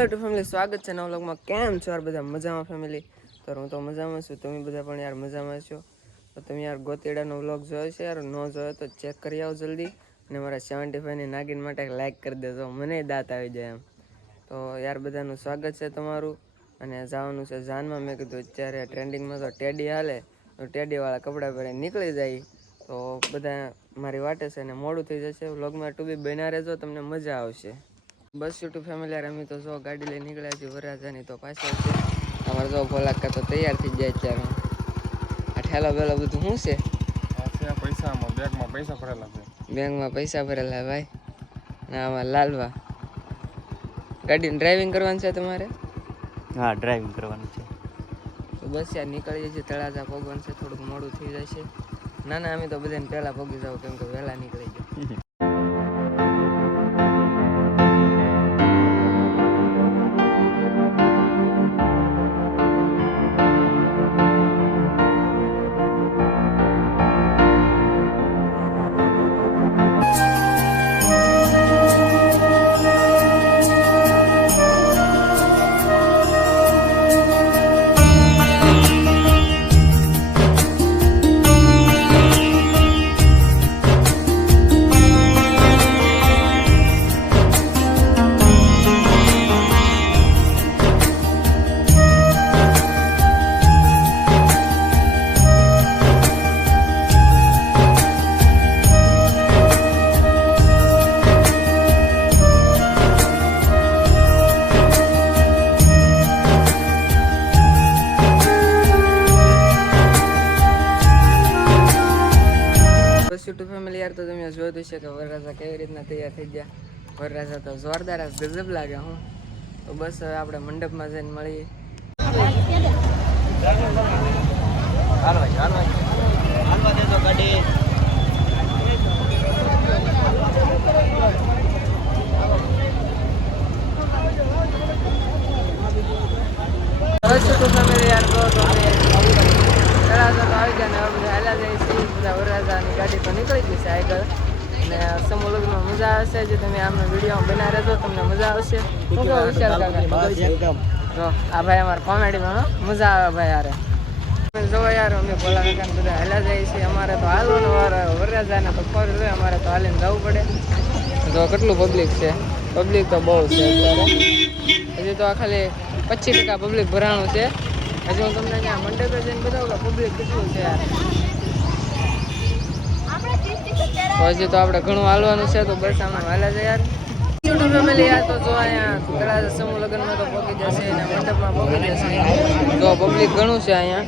Hello two family, સ્વાગત છે નવા વ્લોગમાં. કેમ છો યાર બધા? મજામાં ફેમિલી? તો હું તો મજામાં છું, તમે બધા પણ યાર મજામાં છો. તો તમે યાર ગોતીડાનો વ્લોગ જોયો છે યાર? ન જોયો તો ચેક કરી આવો જલ્દી. અને મારા 75 ની નાગિન માટે લાઈક કરી દેજો, મને દાંત આવી જાય એમ. તો યાર બધાનું સ્વાગત છે તમારું. અને જવાનું છે જાનમાં. મેં કીધું અત્યારે ટ્રેન્ડિંગમાં તો ટેડી હાલે, તો ટેડીવાળા કપડાં પહેરીને નીકળી જાય. તો બધા મારી વાટે છે અને મોડું થઈ જશે. વ્લોગમાં ટુ બી બન્યા રહેજો, તમને મજા આવશે. બસ યુટ્યુબ ફેમિલી યાર, અમે તો જો ગાડી લઈને નીકળ્યા છીએ વરરાજાની. તો પાછળ છે અમારે જો ભોલાકા તો તૈયાર થઈ જાય અત્યારે. આ ઠેલો બેલો બધું શું છે? પૈસામાં બેગમાં પૈસા ભરેલા છે. બેંકમાં પૈસા ભરેલા ભાઈ. ના આમાં લાલવા ગાડીને ડ્રાઇવિંગ કરવાનું છે તમારે? હા, ડ્રાઇવિંગ કરવાનું છે. તો બસ યાર નીકળીએ છીએ. તળાજા પગવાનું છે, થોડુંક મોડું થઈ જાય છે. ના ના, અમે તો બધાને પહેલાં પગી જાવ, કેમ કે વહેલા નીકળી જાય. યુટ્યુબ ફેમિલી યાર, તો તમે જોયું છે કે વરરાજા કેવી રીતના તૈયાર થઈ ગયા. વરરાજા તો જોરદાર ગજબ લાગે હું. તો બસ હવે આપણે મંડપમાં જઈને મળીએ. બસ યુટ્યુબ ફેમિલી યાર, તો તળાજા તો આવી ગયા ને હવે બધા હાલ્યા જાય છે. બધા વરરાજાની ગાડી તો નીકળી ગઈ છે આગળ. અને સમૂહ લગ્નમાં મજા આવશે. જે તમે આમનો વિડીયો બના રહેજો, તમને મજા આવશે. શું કહો વિશાલ કાકા? જો આ ભાઈ અમારે કોમેડીમાં મજા આવે ભાઈ યારે. જો યાર અમે ભોલા કાકાને બધા હાલ્યા જાય છે. અમારે તો હાલવાનો વાર વરરાજાને તો ખબર હોય, અમારે તો હાલીને જવું પડે. જો કેટલું પબ્લિક છે. પબ્લિક તો બહુ છે અત્યારે. હજી તો આ ખાલી 25% પબ્લિક ભરાણું છે. હજી હું તમને ત્યાં મંડપે જઈને બતાવું કે પબ્લિક કેટલું છે યાર. તો હજી તો આપણે ઘણું હાલવાનું છે. તો બસ આમાં હાલ્યા છે યાર. યુટ્યુબ ફેમિલી યાર, તો જો અહીંયા તળાજા સમૂહ લગ્નમાં તો પહોંચી જશે અને મંડપમાં પહોંચી જશે. તો પબ્લિક ઘણું છે અહીંયા.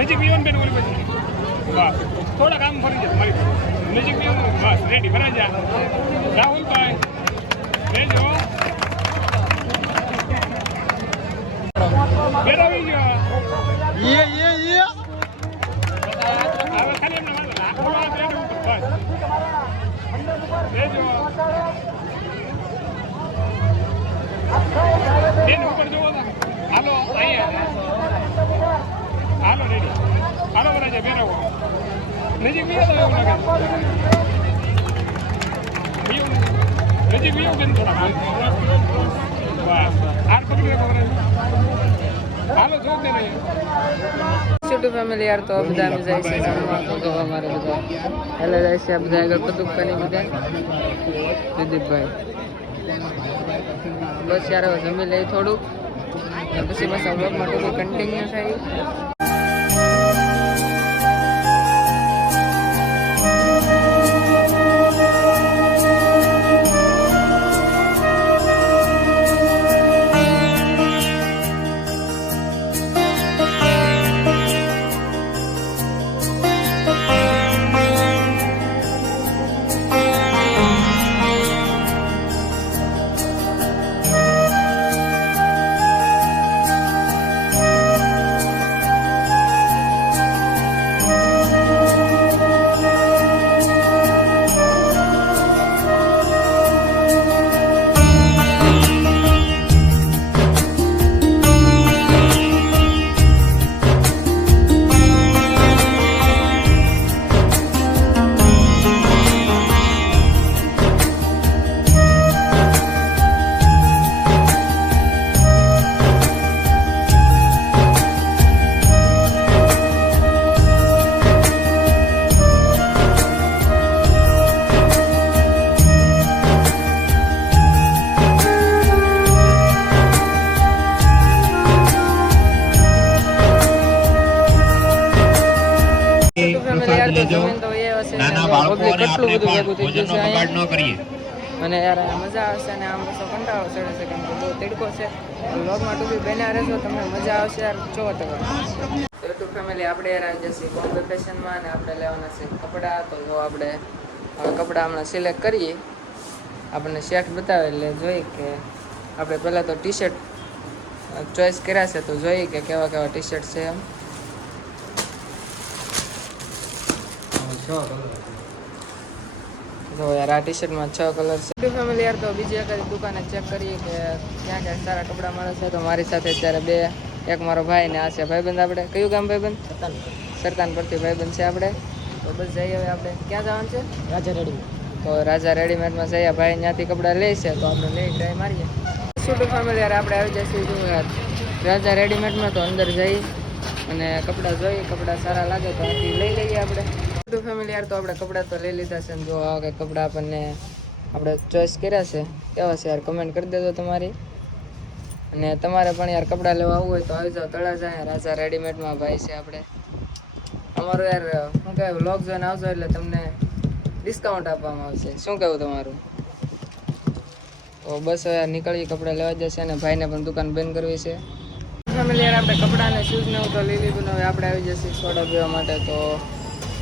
નજીક વિવન બેન ઓલી પછી બસ થોડા કામ ફરી જાય મારી નજીક વિવન બસ રેડી ભરાઈ જા રાહુલભાઈ લેજો બેરાવી ગયો યે હવે ખાલી એમને રાખો રેડી ઉપર બસ લેજો બેન ઉપર જોવો હાલો અહીંયા હાલો રેડી હાલો વરાજા બેરાવો નજીક વિયો તો એવું લાગે નજીક વિયો બેન થોડા બસ આર પકડી રાખો વરાજા હાલો જો દે ને યુટ્યુબ ફેમિલી યાર, તો બધા અમે જાય છે જમવા. તો અમારે બધા હેલે જાય છે બધા આગળ પતુક્કાની બધા દિલીપભાઈ. બસ યાર હવે જમી લઈ થોડુંક અને પછી પાછા વ્લોગમાં ટોપી કન્ટિન્યુ થાય. નાના બાળકો અને આપણે પણ ભોજનનો બગાડ ન કરીએ. અને યાર મજા આવશે અને આમ તો કંટાળો ચડે છે કેમ કે બહુ તડકો છે. વ્લોગમાં ટૂંકી બન્યા રહેશો, તમને મજા આવશે યાર. જોવો તમે યુટ્યુબ ફેમિલી આપણે યાર આવી જશે બોમ્બે ફેશનમાં અને આપણે લેવાના છે કપડાં. તો જો આપણે હવે કપડાં હમણાં સિલેક્ટ કરીએ. આપણને શર્ટ બતાવે એટલે જોઈએ કે આપણે પહેલાં તો ટી શર્ટ ચોઈસ કર્યા છે, તો જોઈએ કે કેવા કેવા ટી શર્ટ છે. એમ જો યાર આ ટી શર્ટમાં 6 કલર છે. ફેમિલી યાર તો બીજી એકાદી દુકાને ચેક કરીએ કે ક્યાં ક્યાં સારા કપડાં મળે છે. તો મારી સાથે અત્યારે એક મારો ભાઈ ને આ છે ભાઈબંધ. આપણે કયું ગામ ભાઈબંધ? સરતાન પરથી ભાઈબંધ છે આપણે. તો બસ જઈએ હવે આપણે. ક્યાં જવાનું છે? રાજા રેડીમેડ. તો રાજા રેડીમેડમાં જઈએ. ભાઈ ત્યાંથી કપડાં લે છે તો આપણે લઈ ટ્રાય મારીએ. શું ફેમિલી યાર આપણે આવી જઈશું રાજા રેડીમેડમાં. તો અંદર જઈ અને કપડાં જોઈ, કપડાં સારા લાગે તો આથી લઈ લઈએ આપણે. ફેમિલી યાર તો આપણે કપડાં તો લઈ લીધા છે. જો આ કે કપડાં આપણને આપણે ચોઈસ કર્યા છે કેવા છે યાર કમેન્ટ કરી દેજો તમારી. અને તમારે પણ યાર કપડાં લેવા આવવું હોય તો આવી જાઓ તળાજા રાજા રેડીમેડમાં. ભાઈ છે આપણે. અમારું યાર શું કહેવાય વ્લોગ જોઈને આવજો એટલે તમને ડિસ્કાઉન્ટ આપવામાં આવશે. શું કહેવું તમારું? તો બસ યાર નીકળીએ, કપડાં લેવા જશે અને ભાઈને પણ દુકાન બંધ કરવી છે. ફેમિલી યાર આપણે કપડાં અને શૂઝ ને એવું તો લઈ લીધું ને હવે આપણે આવી જશે સોડા પીવા માટે. તો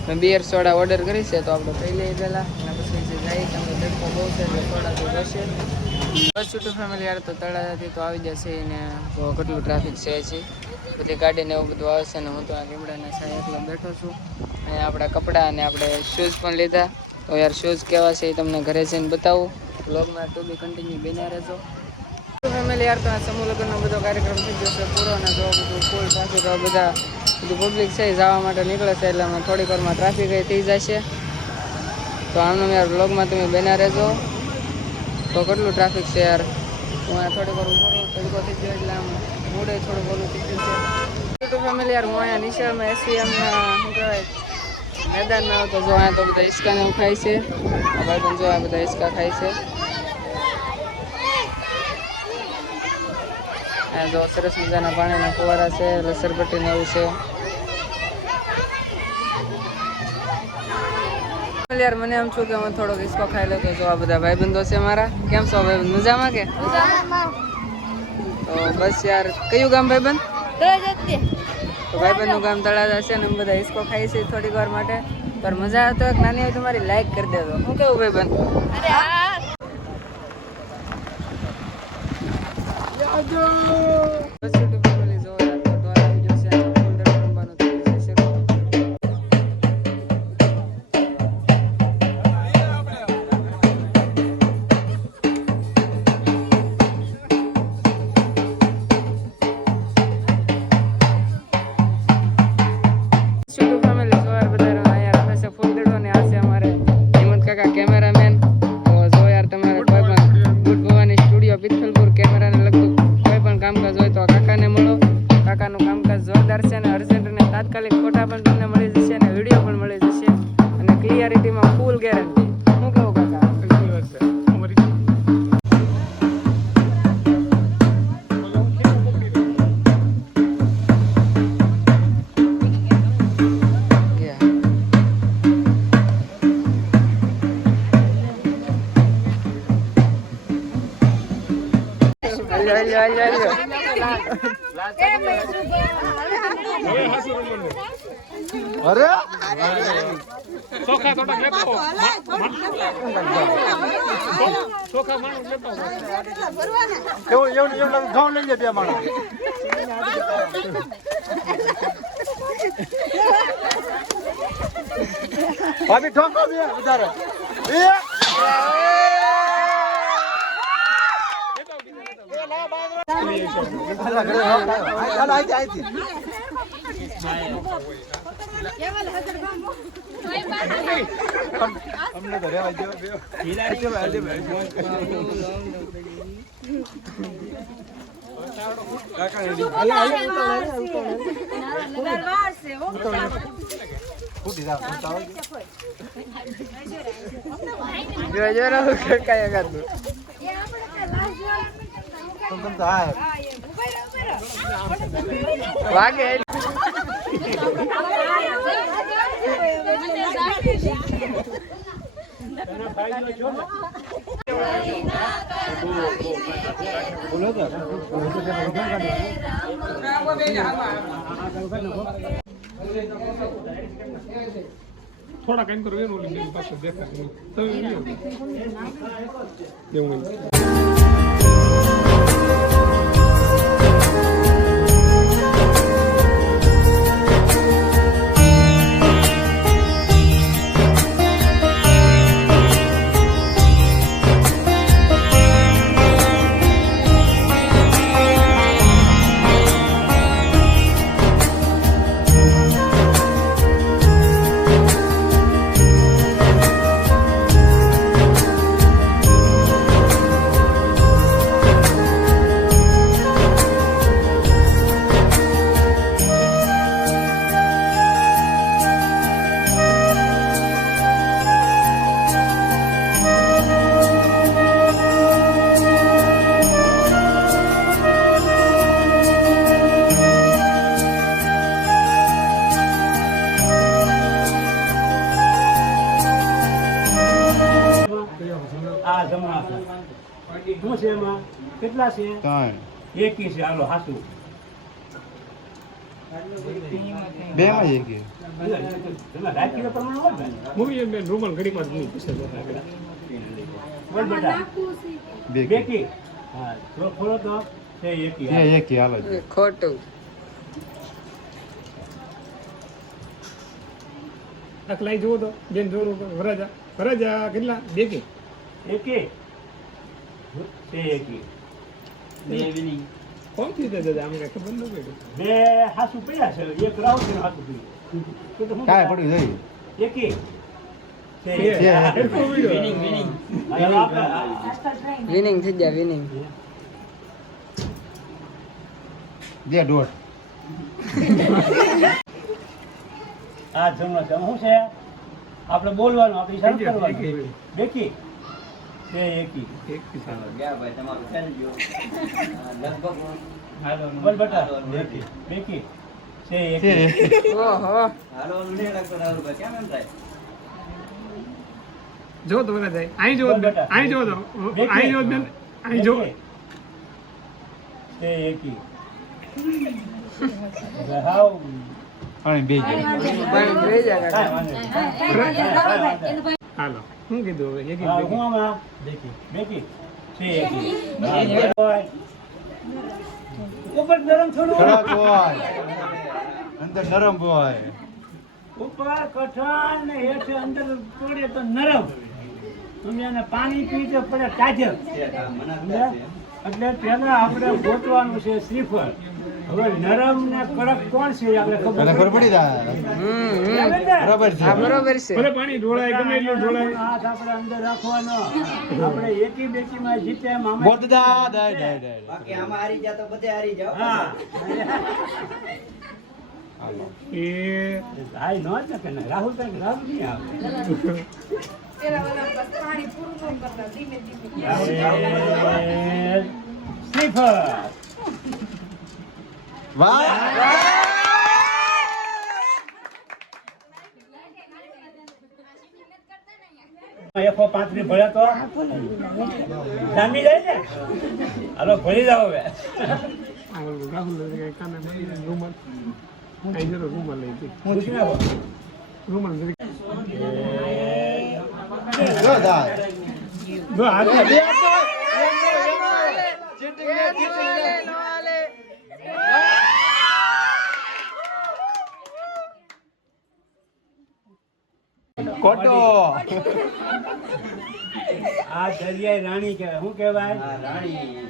મેં બિયર સોડા ઓર્ડર કરી છે તો આપણે પી લઈએ પહેલાં અને પછી જે જાય કે અમે તડકો બહુ છે એટલે સોડા તો જશે. બસ છૂટું ફેમિલી યાર તો તળાજાથી તો આવી જશે ને. તો કેટલું ટ્રાફિક છે હજી, બધી ગાડીને એવું બધું આવશે ને હું તો આ લીમડાના સાય એકલો બેઠો છું. અને આપણા કપડાં અને આપણે શૂઝ પણ લીધા. તો યાર શૂઝ કેવા છે એ તમને ઘરે જઈને બતાવું. વ્લોગમાં તો બી કન્ટિન્યુ બન્યા રહેજો. ફેમિલી યાર તો આ સમૂહ લગ્નનો બધો કાર્યક્રમ થઈ જશે પૂરો ને જો બધું ફૂલ ટ્રાફિક બધા બધું પબ્લિક છે જવા માટે નીકળે છે એટલે અમે થોડીક વારમાં ટ્રાફિક થઈ જશે. તો આમનું યાર વ્લોગમાં તમે બન્યા રહેજો. તો કેટલું ટ્રાફિક છે યાર. હું અહીંયા થોડીક વાર ઉભો રહું, તડકો થઈ ગયો એટલે આમ મૂડે થોડું બોલું થઈ ગયું છે. તો ફેમિલી યાર હું અહીંયા નિશાળમાં એસવીએમના શું કહેવાય મેદાનમાં આવતો જો અહીંયા તો બધા હિંચકાને એવું ખાય છે. આ ભાઈ પણ જો આ બધા હિંચકા ખાય છે. અહીંયા જો સરસ મજાના પાણીના ફુવારા છે, લસરપટ્ટી ને એવું છે. યાર મને એમ છું કે હું થોડો હિસ્કો ખાઈ લઉં. તો જો આ બધા ભાઈબંધો છે મારા. કેમ છો ભાઈબંધ? મજામાં કે? તો બસ યાર કયું ગામ ભાઈબંધ? તો ભાઈબંધનું ગામ તળાજા છે ને અમે બધા હિસ્કો ખાઈ છે થોડીક વાર માટે. પર મજા આવતો એક નાની હોય તમારી લાઈક કરી દેજો. શું કેવું ભાઈબંધ? કેમેરામેન તો જો યાર તમારે કોઈ પણ ગુડ ભવાની સ્ટુડિયો પિથલપુર કેમેરાને લગતું કોઈ પણ કામકાજ હોય તો કાકાને હવે હાસુ રમવાનું. અરે ચોખા થોડાક લેતો આવો. ચોખા માણસ લેતો આવો. એવું ઘઉં લઈ લે 2 માણસ. ભાભી ઠોકો બે વધારે. અમને તો રેવા દો. વાગે થોડા કામ કરો એનું ઓલી બેન પાસે દેખાશે તો એવું શું છે એમાં કેટલા છે 21 છે હાલો હાસુ 2 માં એક તમે રાખીને પ્રમાણ હોય ને મૂવી બેન રૂમાલ ઘડીમાં જ મૂવી પૂછે બોલ બેટા 2 બેકી હા થોડો ખોલો તો છે 21 એક હાલો ખોટું લઈ જુઓ તો બેન જોરું વરાજા વરાજા કેટલા બેકી એકી છે એકી કોણ કીધું દાદા અમને ખબર ન પડી બે હાસુ પડ્યા છે એક રાઉ છે હાસુ પડ્યું તો હું કાય પડ્યું જઈ એકી છે વિનિંગ થઈ ગયા વિનિંગ દે દોઢ આ જમણો છે શું છે આપણે બોલવાનું આપણે ઈશારો કરવાનો બેકી છે એકી બોલ બેટા બેકી બેકી છે એકી ઓહો જો તો વરાજા અહીં જો અહીં જો તો અહીં જો બેન અહીં જો છે એકી હાવ અને બે હાલો શું કીધું હવે એક હા, હું આમાં બેકી બેકી છે એકી ઉપર નરમ થોડું કડક હોય અંદર નરમ હોય ઉપર કઠણ ને હેઠે અંદર પડે તો નરમ તમે એને પાણી પી તો પડે તાજર સમજ્યા? એટલે પેલા આપણે ગોતવાનું છે શ્રીફળ હવે નરમ ને કડક કોણ છે આપણે તને ખબર ખબર પડી જાય બરાબર છે બરોબર છે ભલે પાણી ઢોળાય ગમે એટલું ઢોળાય હાથ આપણે અંદર રાખવાનો આપણે એકી બેકી માં જીતે મામા બોતદા દાય દાય દાય બાકી આમાં હારી જા તો બધે હારી જાઓ હા એ ભાઈ નો જ ને રાહુલ કઈ રાહુલ નહીં આવે શ્રીફળ વાહ 135 ભળ્યા તો જામી જાય ને. હાલો ભળી જાવ હવે. પૂછી નાખો. જો દાય જો હાથ ખોટો આ દરિયાઈ રાણી કહેવાય. શું કહેવાય? રાણી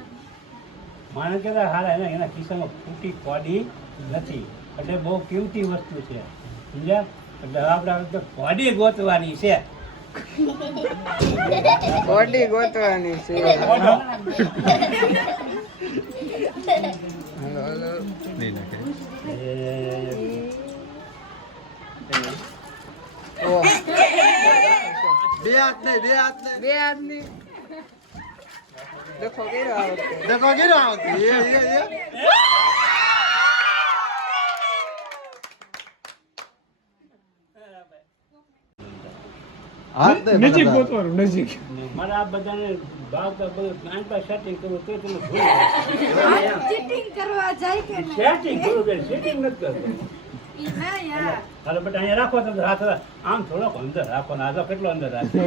માણસ કહેતા હારા એના ખિસ્સામાં ફૂટી કોડી નથી, એટલે બહુ કિંમતી વસ્તુ છે, સમજ્યા? એટલે આપણે કોડી ગોતવાની છે. કોડી ગોતવાની છે. કોડો. હાલો હાલો. ઓહ, બે હાથ નહીં બે હાથ નહીં બે આદમી દેખો કેરો આવે છે. દેખો કેરો આવતી એ હાથ નહીં નજીક ગોતવાનું નજીક. મારે આ બધાને ભાવ તો બધું નાનપા સેટિંગ કરવું તો તમે ચીટિંગ કરવા જાય કે નહીં? સેટિંગ કરવું બેન, સેટિંગ નથી કરવું. ઈ ના યાર. હાલો બેટા અહીંયા રાખો તો હાથ આમ થોડોક અંદર રાખો ને. આ તો કેટલો અંદર રાખો.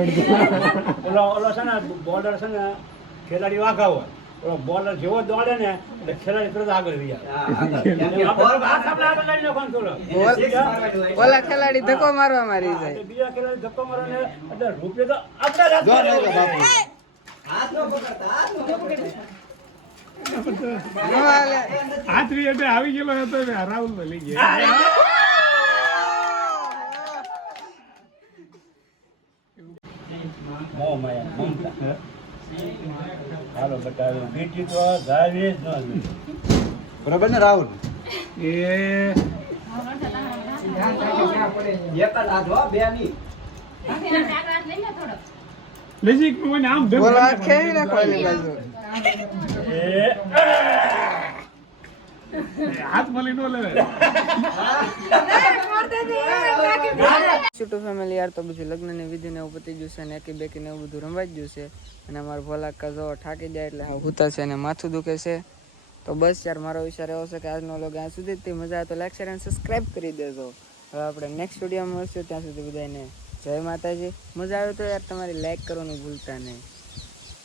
ઓલો છે ને બોર્ડર છે ને ખેલાડી વાઘા હોય, ઓલો બોર્ડર જેવો દોડે ને એટલે ખેલાડી તરત આગળ રહી જાય. હાથ આપણે આગળ લઈ નાખો ને થોડો. ઓલા ખેલાડી ધક્કો મારવા મારી જાય. એટલે બીજા ખેલાડી ધક્કો મારે ને એટલે રૂપિયો તો આપણે જ જો હાથમાં નહીં લેવો. બાપુ હાથ નો પકડતા હાથ નો પકડતા નો હાલે. હાથ રી એટલે આવી ગયેલો હતો ને રાહુલ ને લઈ ગયા. મોહ માયા મમતા. હાલો બેટા હવે બેટી તો ગાવી જ ન જોઈએ. બરાબર ને રાહુલ એ એક જ હાથ હો, બે નહીં. નજીક મને આમ ધમ બોલો હાથ ખેવી નાખો એની બાજુ. હાથ મળી નો લેવે. છૂટું ફેમિલી યાર, તો બધું લગ્નની વિધિને એવું પતી ગયું છે ને એકી બેકીને એવું બધું રમવાઈ જ ગયું છે. અને અમારા ભોલા કાકા જો થાકી જાય એટલે હુતા છે અને માથું દુખે છે. તો બસ યાર, મારો વિચાર એવો છે કે આજનો વ્લોગ આ સુધી જ. મજા આવે તો લાઈક શેર અને સબસ્ક્રાઈબ કરી દેજો. હવે આપણે નેક્સ્ટ વિડીયોમાં મળશું, ત્યાં સુધી બધાને જય માતાજી. મજા આવે તો યાર તમારી લાઈક કરવાનું ભૂલતા નહીં.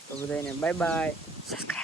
તો બધાને બાય બાય. સબસ્ક્રાઈબ